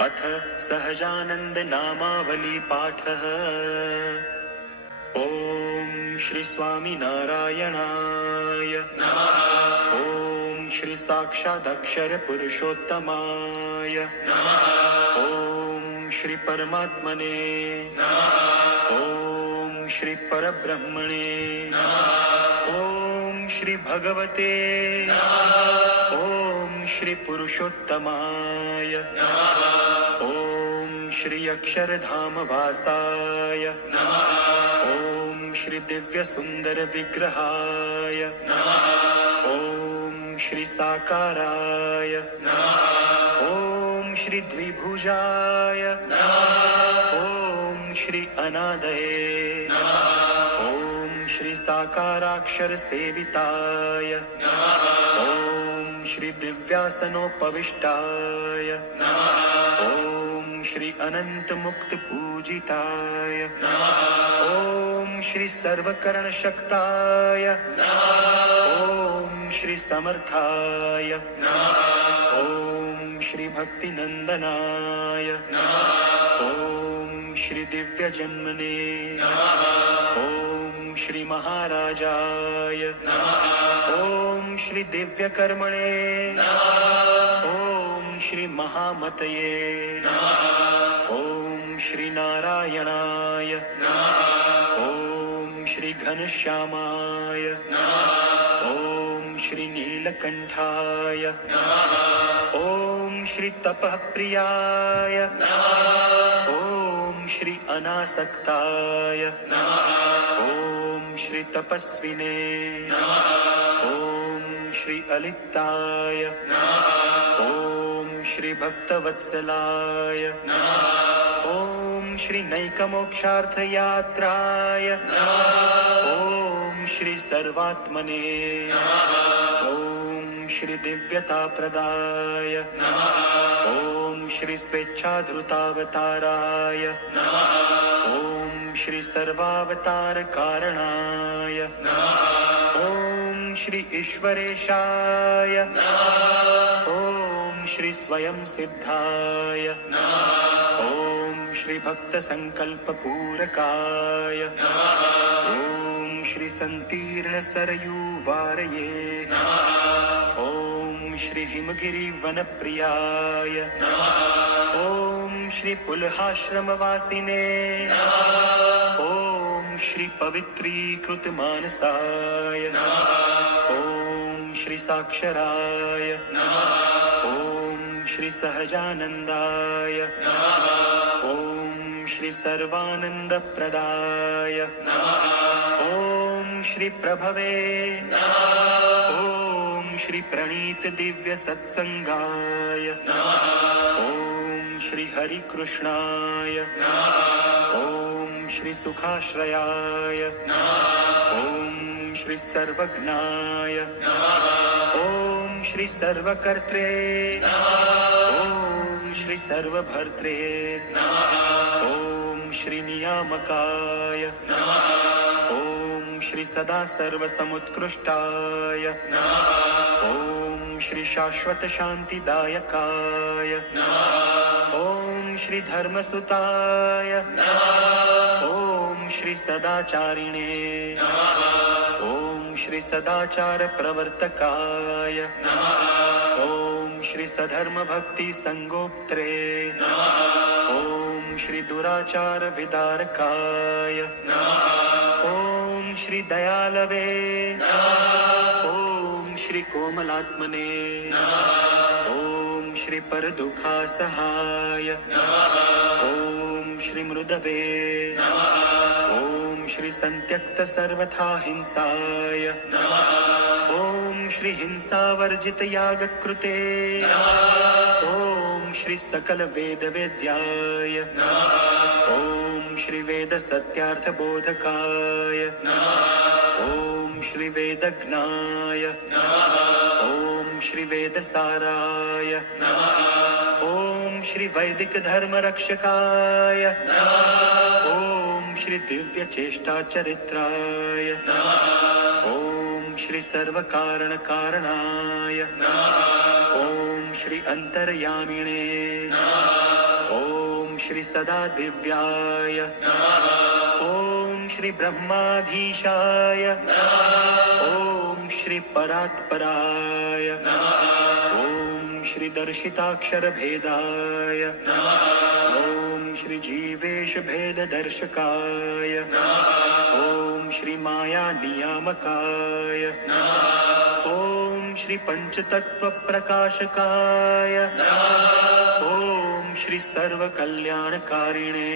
अथ सहजानंद नामावली पाठः। ओम श्री स्वामी नारायणाय नमः। ओम श्री साक्षादक्षर पुरुषोत्तमाय नमः। ओम श्री परमात्मने नमः। ओम श्री परब्रह्मणे नमः। ओम श्री भगवते नमः। ओम श्री पुरुषोत्तमाय नमः। ओम श्री अक्षरधाम वासाय नमः। ओम श्री दिव्य सुंदर विग्रहाय नमः। ओम श्री साकाराय नमः। ओम श्री द्विभुजाय नमः। ओम श्री अनादये नमः। ओम श्री साकाराक्षर सेविताय नमः। ओम श्री दिव्यासनोपविष्टाय नमः। ओम श्री अनंत मुक्त पूजिताय नमः। ओम श्री सर्वकर्ण शक्ताय नमः। ओम श्री समर्थाय नमः। ओम श्री भक्ति नंदनाय नमः। ओम श्री दिव्य जन्मने नमः। ओम श्री महाराजाय नमः। ओम श्री दिव्य कर्मणे नमः। ओम श्री महामतये नमः। ओम श्री नारायणाय नमः। ओम श्री घनश्यामाय नमः। ओम श्री नीलकंठाय नमः। ओम श्री तपःप्रियाय नमः। ओम श्री अनासक्ताय नमः। ओम श्री तपस्विने नमः। ओम श्री अलिप्ताय नमः। ओम श्री भक्तवत्सलाय नमः। ओम श्री नैकमोक्षार्थयात्राय नमः। ओम श्री सर्वात्मने नमः। ओम श्री दिव्यताप्रदाय नमः। ओम श्री स्वेच्छाधृतावताराय नमः। ओम श्री सर्वावतार कारणाय नमः। ओम श्री ईश्वरेशाय नमः। ओम श्री स्वयं सिद्धाय नमः। ओम श्री भक्त संकल्प पूरकाय नमः। ओम श्री संतीर्ण सरयू वारये नमः। ओम श्री हिमगिरि वन प्रियाय नमः। ओम श्री पुलहाश्रम वासिने नमः। ओम श्री पवित्रीकृत मानसाय नमः। ओम श्री साक्षराय नमः। ओम श्री सहजानंदाय नमः। ओम श्री सर्वानंदप्रदाय नमः। ओम श्री प्रभवे नमः। ओम श्री प्रणीत दिव्य सत्संगाय नमः। ओम श्री हरि कृष्णाय नमः। ओम श्री सुखाश्रयाय नमः। ओम श्री सर्वज्ञाय नमः। ओम श्री सर्वकर्त्रे नमः। ओम श्री सर्वभर्त्रे नमः। ओम श्री नियामकाय नमः। ओम श्री सदा सर्वसमुत्कृष्टाय नमः। ओम श्री शाश्वत शांतिदायकाय नमः। ओम श्री धर्मसुताय नमः। ओम श्री सदाचारिणे नमः। ओम श्री सदाचार प्रवर्तकाय नमः। ओम श्री सधर्म भक्ति संगोप्त्रे नमः। ओम श्री दुराचार विदारकाय नमः। ओम श्री दयालवे नमः। ओम श्री कोमलात्मने नमः। ओम श्री परदुःखासहाय नमः। ओम श्री मृदवे नमः। ओम श्री संत्यक्त सर्वथा हिंसाय नमः। ओम श्री हिंसावर्जित यागकृते नमः। ओम श्री सकल वेद वेद्याय नमः। ओम श्री वेद सत्यार्थ बोधकाय नमः। ओम श्री वेदज्ञाय नमः। ओम श्री वेदसाराय नमः। ओम श्री वैदिक धर्म रक्षकाय नमः। ओम श्री दिव्य चेष्टा चरित्राय नमः। ओम श्री सर्व कारण कारणाय नमः। ओम श्री अंतर्यामिणे ओम श्री सदा दिव्याय ओम श्री ब्रह्माधीशाय ओम श्री परात्पराय ओम श्री दर्शिताक्षर भेदाय ओम श्री जीवेश भेद दर्शकाय ओम श्री माया नियामकाय ओम श्री पंचतत्व प्रकाशकाय ओम श्री सर्व कल्याणकारिणे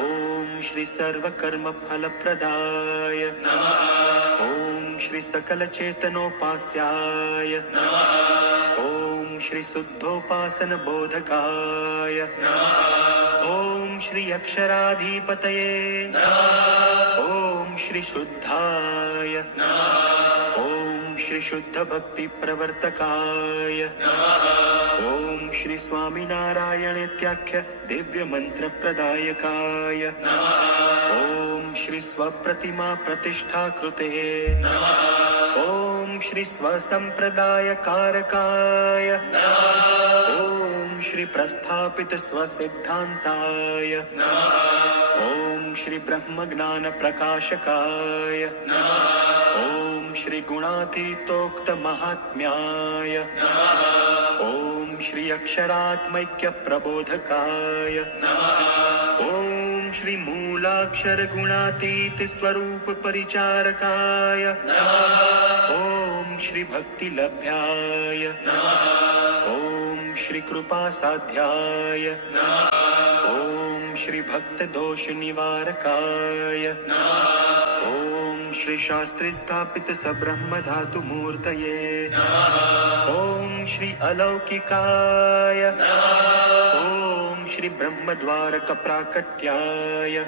ओम श्री सर्व कर्म फल प्रदाय ओम श्री सकल चेतनोपास्याय ओम श्री शुद्धोपासन बोधकाय ओम श्री अक्षराधिपतये ओम श्री शुद्धाय ओम श्री शुद्ध भक्ति प्रवर्तकाय ओम श्री स्वामी नारायणेत्याख्य दिव्य मंत्र प्रदायकाय ओम श्री स्वप्रतिमा प्रतिष्ठा कृते ओम श्री स्वसंप्रदाय कारकाय ओम श्री प्रस्थापित स्वसिद्धांताय ओम श्री ब्रह्म ज्ञान प्रकाशकाय ओम श्री गुणातीतोक्त महात्म्याय ओम श्री अक्षरात्मैक्य प्रबोधकाय ओम श्री मूलाक्षर गुणातीत स्वरूप परिचारकाय ओम श्री भक्ति लभ्याय ओम श्री कृपा साध्याय ओम श्री भक्त दोष निवारकाय ओम श्री शास्त्रे स्थापित सब्रह्म धातु मूर्तये ओम श्री अलौकिकाय ओम श्री ब्रह्मद्वारक प्राकट्याय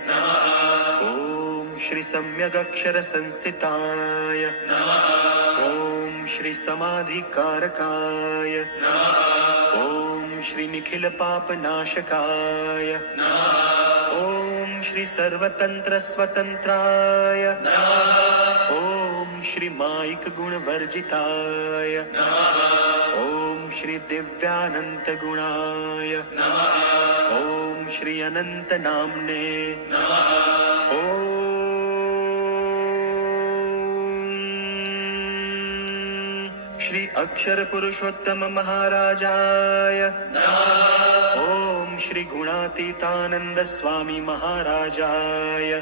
ओम श्री सम्यगक्षर संस्थिताय ओम श्री समाधिकारकाय ओम श्री निखिल पाप नाशकाय ओम श्री सर्वतंत्र स्वतंत्राय ओम श्री माइक गुण वर्जिताय ओम श्री दिव्यानंत गुणाय ओम श्री अनंत नामने ओम श्री अक्षर पुरुषोत्तम महाराजाय ओम श्री गुणातीतानंद स्वामी महाराजाय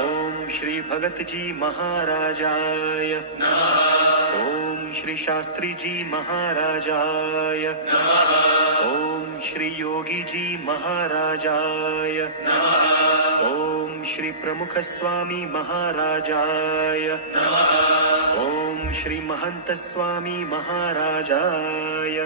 ओम श्री भगत जी महाराजाय ओम श्री शास्त्री जी महाराजाय ओम श्री योगी जी महाराजाय ओम श्री प्रमुख स्वामी महाराजाय ओम श्री महंत स्वामी महाराजाय